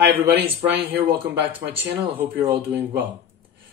Hi everybody, it's Brian here. Welcome back to my channel. I hope you're all doing well.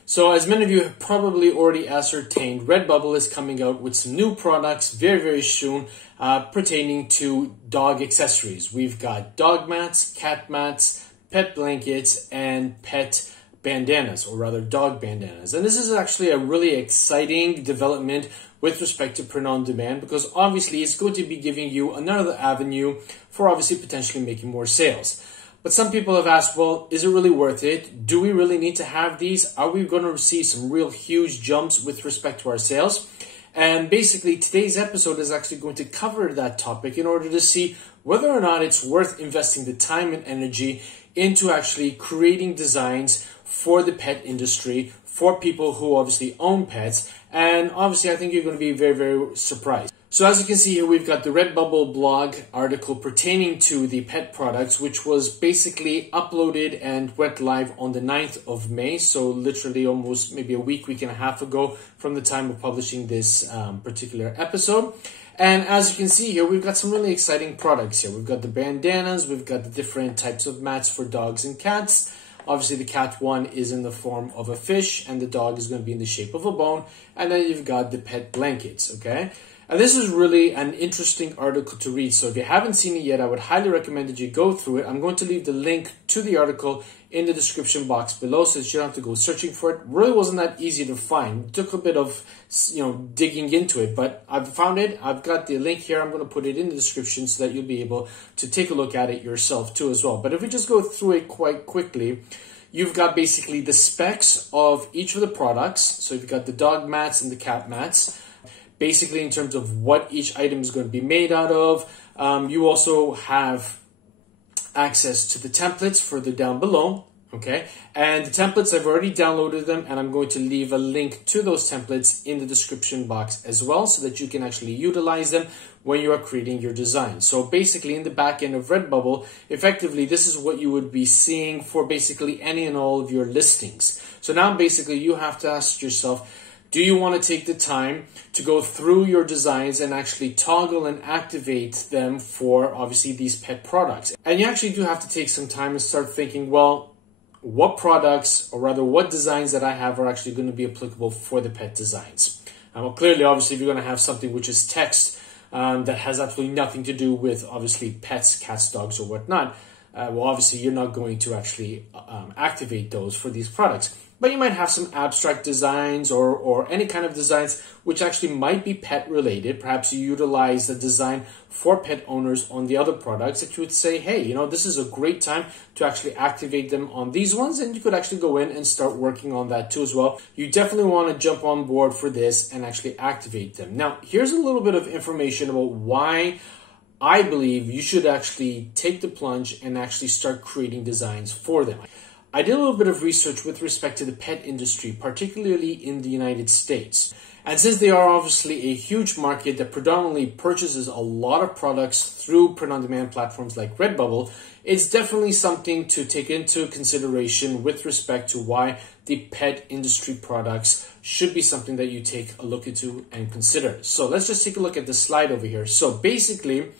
So as many of you have probably already ascertained, Redbubble is coming out with some new products very soon pertaining to dog accessories. We've got dog mats, cat mats, pet blankets, and pet bandanas, or rather dog bandanas. And this is actually a really exciting development with respect to print on demand, because obviously it's going to be giving you another avenue for obviously potentially making more sales. But some people have asked, well, is it really worth it? Do we really need to have these? Are we going to see some real huge jumps with respect to our sales? And basically today's episode is actually going to cover that topic in order to see whether or not it's worth investing the time and energy into actually creating designs for the pet industry, for people who obviously own pets. And obviously I think you're going to be very surprised. So as you can see here, we've got the Redbubble blog article pertaining to the pet products, which was basically uploaded and went live on the 9th of May. So literally almost maybe a week and a half ago from the time of publishing this particular episode. And as you can see here, we've got some really exciting products here. We've got the bandanas, we've got the different types of mats for dogs and cats. Obviously, the cat one is in the form of a fish, and the dog is going to be in the shape of a bone. And then you've got the pet blankets, okay? And this is really an interesting article to read. So if you haven't seen it yet, I would highly recommend that you go through it. I'm going to leave the link to the article in the description box below, so that you don't have to go searching for it. Really wasn't that easy to find. It took a bit of, digging into it, but I've found it. I've got the link here. I'm going to put it in the description so that you'll be able to take a look at it yourself too as well. But if we just go through it quite quickly, you've got basically the specs of each of the products. So you've got the dog mats and the cat mats. Basically, in terms of what each item is going to be made out of. You also have access to the templates further down below, okay? And the templates, I've already downloaded them, and I'm going to leave a link to those templates in the description box as well, so that you can actually utilize them when you are creating your design. So basically, in the back end of Redbubble, effectively, this is what you would be seeing for basically any and all of your listings. So now basically, you have to ask yourself, do you want to take the time to go through your designs and actually toggle and activate them for obviously these pet products? And you actually do have to take some time and start thinking, well, what products, or rather what designs that I have are actually going to be applicable for the pet designs? Well, clearly, obviously, if you're going to have something which is text that has absolutely nothing to do with obviously pets, cats, dogs, or whatnot, well, obviously, you're not going to actually activate those for these products. But you might have some abstract designs or any kind of designs which actually might be pet related. Perhaps you utilize the design for pet owners on the other products that you would say, hey, this is a great time to actually activate them on these ones. And you could actually go in and start working on that too as well. You definitely want to jump on board for this and actually activate them. Now, here's a little bit of information about why I believe you should actually take the plunge and actually start creating designs for them. I did a little bit of research with respect to the pet industry, particularly in the United States. And since they are obviously a huge market that predominantly purchases a lot of products through print-on-demand platforms like Redbubble, it's definitely something to take into consideration with respect to why the pet industry products should be something that you take a look into and consider. So let's just take a look at the slide over here. So basically,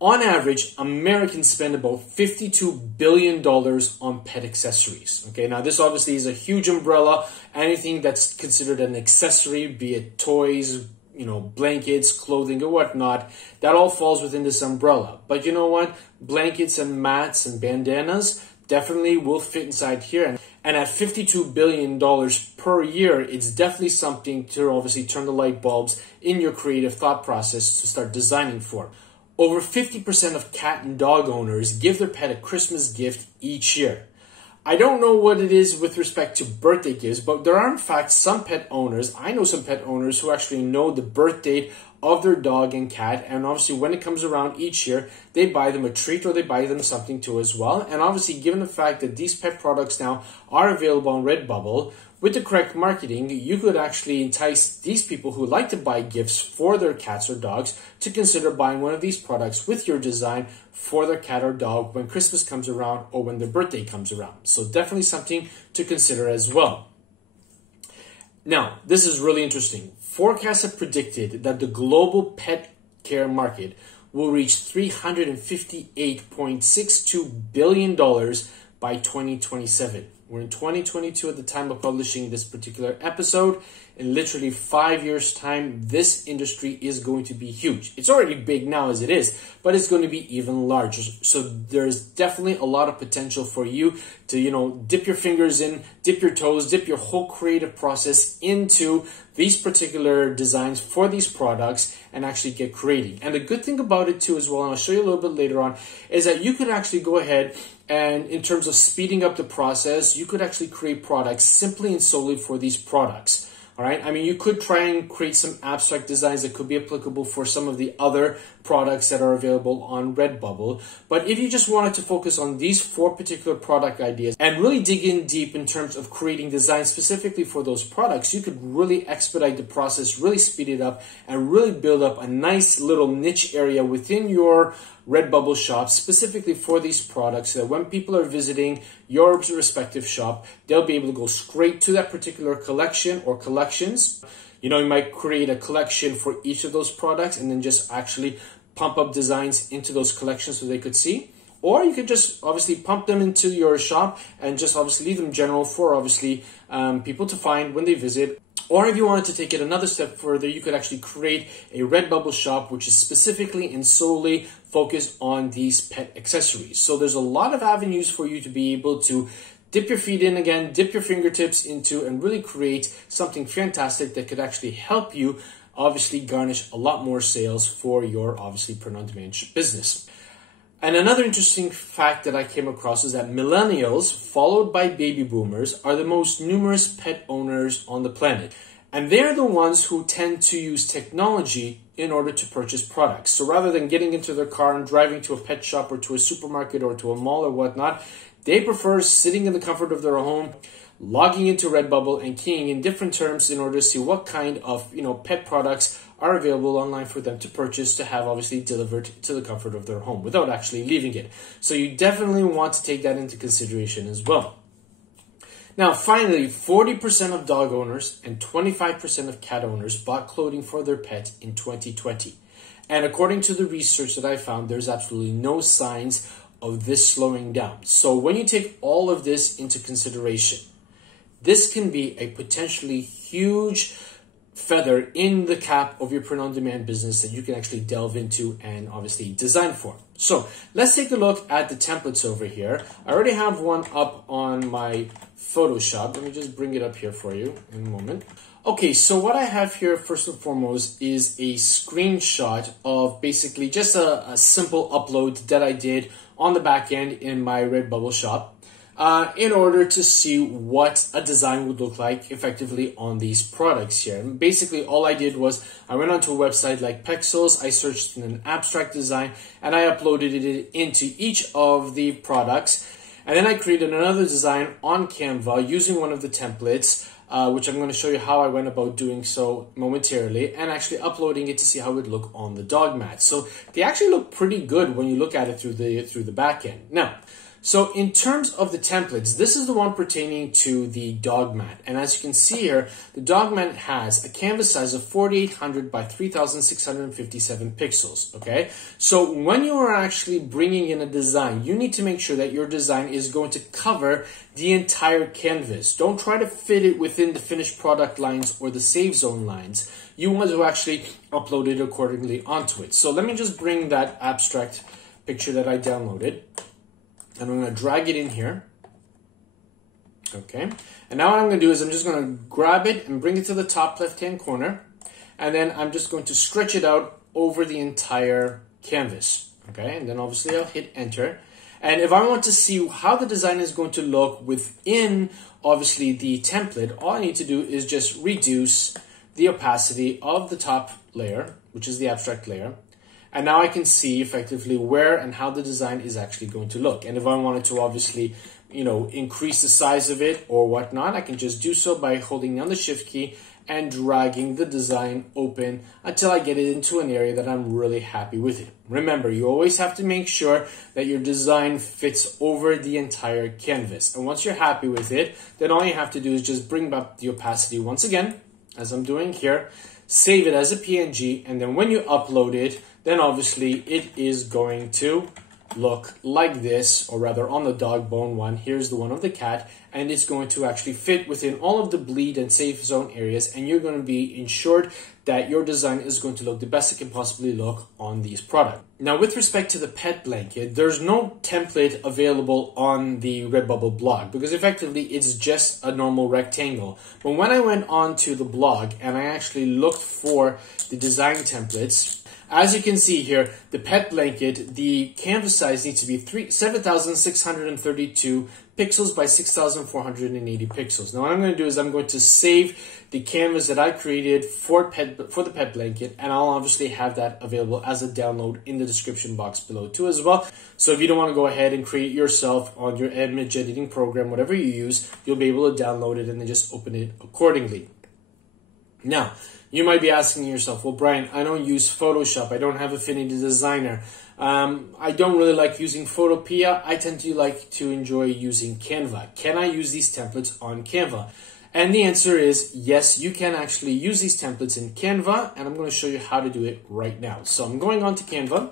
on average, Americans spend about $52 billion on pet accessories. Okay, now this obviously is a huge umbrella. Anything that's considered an accessory, be it toys, blankets, clothing, or whatnot, that all falls within this umbrella. But you know what? Blankets and mats and bandanas definitely will fit inside here. And at $52 billion per year, it's definitely something to obviously turn the light bulbs in your creative thought process to start designing for. Over 50% of cat and dog owners give their pet a Christmas gift each year. I don't know what it is with respect to birthday gifts, but there are in fact some pet owners, I know some pet owners who actually know the birth date of their dog and cat, and obviously when it comes around each year, they buy them a treat or they buy them something too as well. And obviously, given the fact that these pet products now are available on Redbubble, with the correct marketing, you could actually entice these people who like to buy gifts for their cats or dogs to consider buying one of these products with your design for their cat or dog when Christmas comes around or when their birthday comes around. So definitely something to consider as well. Now, this is really interesting. Forecasts have predicted that the global pet care market will reach $358.62 billion by 2027. We're in 2022 at the time of publishing this particular episode. In literally 5 years' time, this industry is going to be huge. It's already big now as it is, but it's going to be even larger. So there's definitely a lot of potential for you to, dip your fingers in, dip your toes, dip your whole creative process into these particular designs for these products and actually get creating. And the good thing about it too as well, and I'll show you a little bit later on, is that you could actually go ahead and in terms of speeding up the process, you could actually create products simply and solely for these products. All right. I mean, you could try and create some abstract designs that could be applicable for some of the other products that are available on Redbubble. But if you just wanted to focus on these 4 particular product ideas and really dig in deep in terms of creating designs specifically for those products, you could really expedite the process, really speed it up, and really build up a nice little niche area within your Redbubble shop specifically for these products so that when people are visiting your respective shop, they'll be able to go straight to that particular collection or collections. You might create a collection for each of those products and then just actually pump up designs into those collections so they could see. Or you could just obviously pump them into your shop and just obviously leave them general for obviously people to find when they visit. Or if you wanted to take it another step further, you could actually create a Redbubble shop which is specifically and solely focused on these pet accessories. So there's a lot of avenues for you to be able to dip your feet in again, dip your fingertips into, and really create something fantastic that could actually help you obviously garnish a lot more sales for your obviously print-on-demand business. And another interesting fact that I came across is that millennials, followed by baby boomers, are the most numerous pet owners on the planet. And they're the ones who tend to use technology in order to purchase products. So rather than getting into their car and driving to a pet shop or to a supermarket or to a mall or whatnot, they prefer sitting in the comfort of their home, logging into Redbubble and keying in different terms in order to see what kind of pet products are available online for them to purchase to have obviously delivered to the comfort of their home without actually leaving it. So you definitely want to take that into consideration as well. Now, finally, 40% of dog owners and 25% of cat owners bought clothing for their pet in 2020. And according to the research that I found, there's absolutely no signs of this slowing down. So when you take all of this into consideration, this can be a potentially huge feather in the cap of your print-on-demand business that you can actually delve into and obviously design for. So let's take a look at the templates over here. I already have one up on my Photoshop. Let me just bring it up here for you in a moment. Okay, so what I have here first and foremost is a screenshot of basically just a simple upload that I did on the back end in my Redbubble shop. In order to see what a design would look like effectively on these products here. And basically all I did was I went onto a website like Pexels, I searched in an abstract design, and I uploaded it into each of the products. And then I created another design on Canva using one of the templates, which I'm going to show you how I went about doing so momentarily, and actually uploading it to see how it would look on the dog mat. So they actually look pretty good when you look at it through the back end. Now, so in terms of the templates, this is the one pertaining to the dog mat. And as you can see here, the dog mat has a canvas size of 4800 by 3657 pixels, okay? So when you are actually bringing in a design, you need to make sure that your design is going to cover the entire canvas. Don't try to fit it within the finished product lines or the save zone lines. You want to actually upload it accordingly onto it. So let me just bring that abstract picture that I downloaded. And I'm going to drag it in here. Okay. And now what I'm going to do is I'm just going to grab it and bring it to the top left-hand corner. And then I'm just going to stretch it out over the entire canvas. Okay. And then obviously I'll hit enter. And if I want to see how the design is going to look within obviously the template, all I need to do is just reduce the opacity of the top layer, which is the abstract layer. And now I can see effectively where and how the design is actually going to look. And if I wanted to obviously, increase the size of it or whatnot, I can just do so by holding down the shift key and dragging the design open until I get it into an area that I'm really happy with it. Remember, you always have to make sure that your design fits over the entire canvas. And once you're happy with it, then all you have to do is just bring up the opacity once again, as I'm doing here, save it as a PNG, and then when you upload it, then obviously it is going to look like this, or rather on the dog bone one, here's the one of the cat, and it's going to actually fit within all of the bleed and safe zone areas, and you're going to be ensured that your design is going to look the best it can possibly look on these products. Now, with respect to the pet blanket, there's no template available on the Redbubble blog because effectively it's just a normal rectangle. But when I went on to the blog and I actually looked for the design templates, as you can see here, the pet blanket, the canvas size needs to be 7,632 pixels by 6,480 pixels. Now what I'm going to do is I'm going to save the canvas that I created for the pet blanket, and I'll obviously have that available as a download in the description box below too as well. So if you don't want to go ahead and create it yourself on your image editing program, whatever you use, you'll be able to download it and then just open it accordingly. Now, you might be asking yourself, well, Brian, I don't use Photoshop. I don't have Affinity Designer. I don't really like using Photopea. I tend to like to enjoy using Canva. Can I use these templates on Canva? And the answer is yes, you can actually use these templates in Canva, and I'm going to show you how to do it right now. So I'm going on to Canva,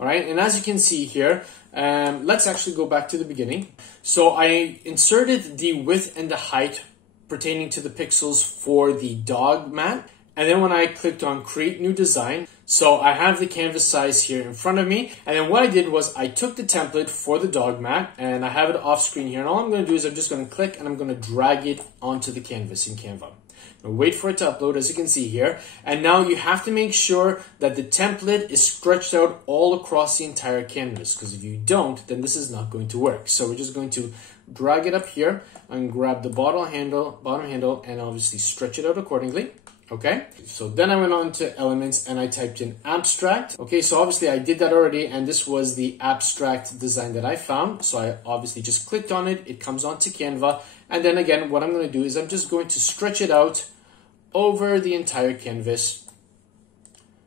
all right? And as you can see here, let's actually go back to the beginning. So I inserted the width and the height pertaining to the pixels for the dog mat. And then when I clicked on create new design, so I have the canvas size here in front of me. And then what I did was I took the template for the dog mat and I have it off screen here. And all I'm going to do is I'm just going to click and I'm going to drag it onto the canvas in Canva. Now wait for it to upload, as you can see here. And now you have to make sure that the template is stretched out all across the entire canvas, because if you don't, then this is not going to work. So we're just going to drag it up here and grab the bottom handle, and obviously stretch it out accordingly. Okay, so then I went on to elements and I typed in abstract. Okay, so obviously I did that already, and this was the abstract design that I found. So I obviously just clicked on it. It comes onto Canva. And then again, what I'm going to do is I'm just going to stretch it out over the entire canvas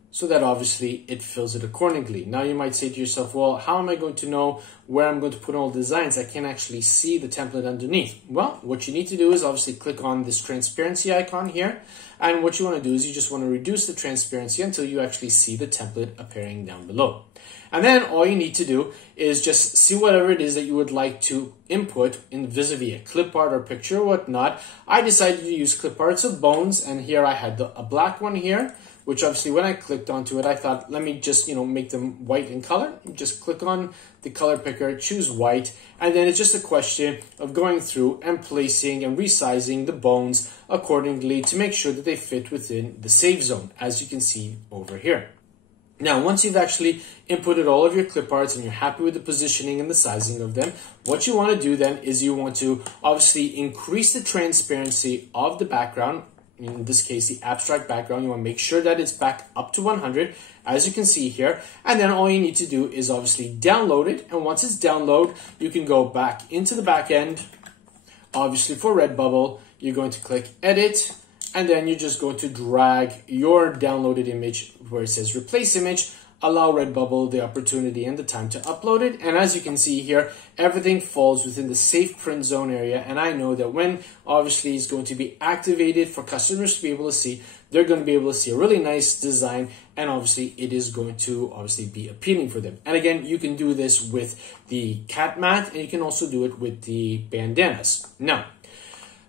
so that obviously it fills it accordingly. Now you might say to yourself, well, how am I going to know where I'm going to put all the designs? I can't actually see the template underneath. Well, what you need to do is obviously click on this transparency icon here. And what you want to do is you just want to reduce the transparency until you actually see the template appearing down below. And then all you need to do is just see whatever it is that you would like to input in vis-a-vis a clip art or picture or whatnot. I decided to use clip arts of bones, and here I had a black one here, which obviously when I clicked onto it, I thought, let me just, make them white in color. Just click on the color picker, choose white, and then it's just a question of going through and placing and resizing the bones accordingly to make sure that they fit within the safe zone, as you can see over here. Now, once you've actually inputted all of your clip arts and you're happy with the positioning and the sizing of them, what you want to do then is you want to obviously increase the transparency of the background. In this case, the abstract background. You want to make sure that it's back up to 100, as you can see here. And then all you need to do is obviously download it. And once it's downloaded, you can go back into the back end. Obviously for Redbubble, you're going to click edit, and then you're just going to drag your downloaded image where it says replace image, allow Redbubble the opportunity and the time to upload it. And as you can see here, everything falls within the safe print zone area. And I know that when obviously it's going to be activated for customers to be able to see, they're going to be able to see a really nice design, and obviously it is going to obviously be appealing for them. And again, you can do this with the cat mat, and you can also do it with the bandanas. Now,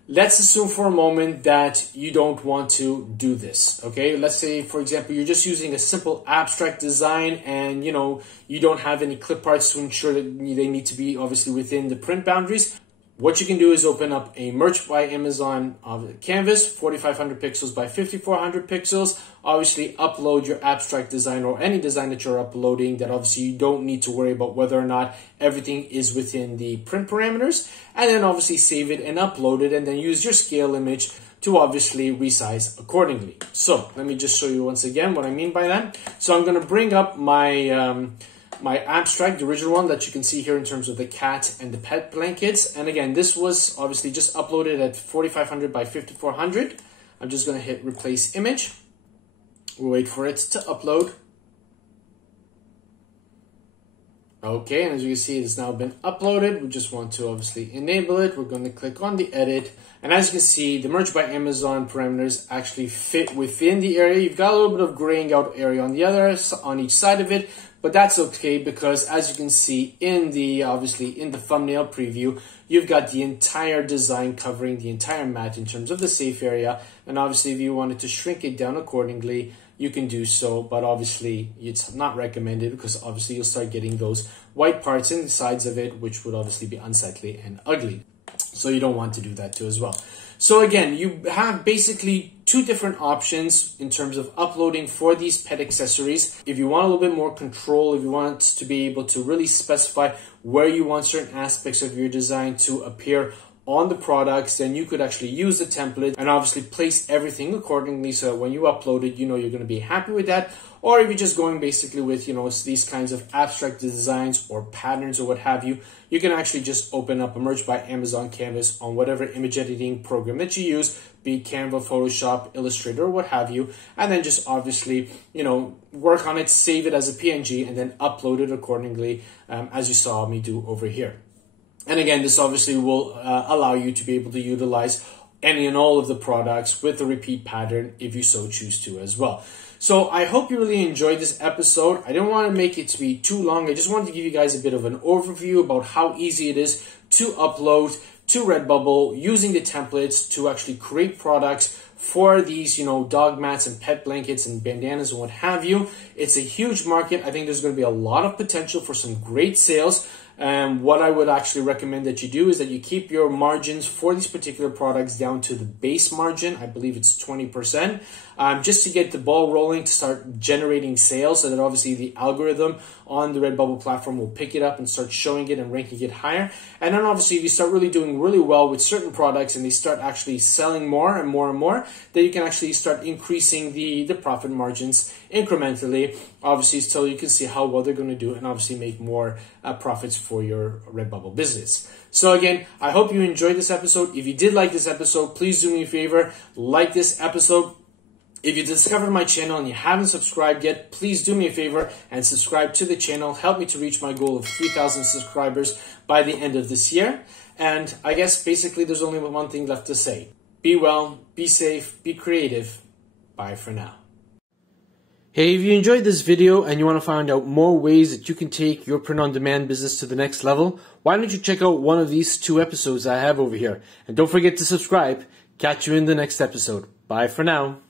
let's assume for a moment that you don't want to do this, okay? Let's say, for example, you're just using a simple abstract design and, you don't have any clip arts to ensure that they need to be obviously within the print boundaries. What you can do is open up a Merch by Amazon canvas, 4,500 pixels by 5,400 pixels. Obviously, upload your abstract design or any design that you're uploading that obviously you don't need to worry about whether or not everything is within the print parameters. And then obviously save it and upload it, and then use your scale image to obviously resize accordingly. So let me just show you once again what I mean by that. So I'm going to bring up my my abstract, the original one that you can see here in terms of the cat and the pet blankets. And again, this was obviously just uploaded at 4,500 by 5,400. I'm just going to hit replace image. We'll wait for it to upload. Okay, and as you can see, it's now been uploaded. We just want to obviously enable it. We're going to click on the edit. And as you can see, the Merch by Amazon parameters actually fit within the area. You've got a little bit of graying out area on the other, on each side of it, but that's okay because as you can see in the, obviously in the thumbnail preview, you've got the entire design covering the entire mat in terms of the safe area. And obviously if you wanted to shrink it down accordingly, you can do so, but obviously it's not recommended because obviously you'll start getting those white parts in the sides of it, which would obviously be unsightly and ugly. So you don't want to do that too as well. So again, you have basically two different options in terms of uploading for these pet accessories. If you want a little bit more control, if you want to be able to really specify where you want certain aspects of your design to appear on the products, then you could actually use the template and obviously place everything accordingly so that when you upload it, you know you're going to be happy with that. Or if you're just going basically with, you know, these kinds of abstract designs or patterns or what have you, you can actually just open up a Merge by Amazon canvas on whatever image editing program that you use, be it Canva, Photoshop, Illustrator, or what have you, and then just obviously, you know, work on it, save it as a PNG, and then upload it accordingly, as you saw me do over here. And again, this obviously will allow you to be able to utilize any and all of the products with a repeat pattern if you so choose to as well. So I hope you really enjoyed this episode. I didn't want to make it to be too long. I just wanted to give you guys a bit of an overview about how easy it is to upload to Redbubble using the templates to actually create products for these, you know, dog mats and pet blankets and bandanas and what have you. It's a huge market. I think there's going to be a lot of potential for some great sales. And what I would actually recommend that you do is that you keep your margins for these particular products down to the base margin. I believe it's 20%, just to get the ball rolling, to start generating sales, so that obviously the algorithm on the Redbubble platform will pick it up and start showing it and ranking it higher. And then obviously if you start really doing really well with certain products and they start actually selling more and more and more, then you can actually start increasing the profit margins incrementally, obviously, so you can see how well they're going to do and obviously make more profits for your Redbubble business. So again, I hope you enjoyed this episode. If you did like this episode, please do me a favor, like this episode. If you discovered my channel and you haven't subscribed yet, please do me a favor and subscribe to the channel. Help me to reach my goal of 3,000 subscribers by the end of this year. And I guess basically there's only one thing left to say. Be well, be safe, be creative. Bye for now. Hey, if you enjoyed this video and you want to find out more ways that you can take your print-on-demand business to the next level, why don't you check out one of these 2 episodes I have over here. And don't forget to subscribe. Catch you in the next episode. Bye for now.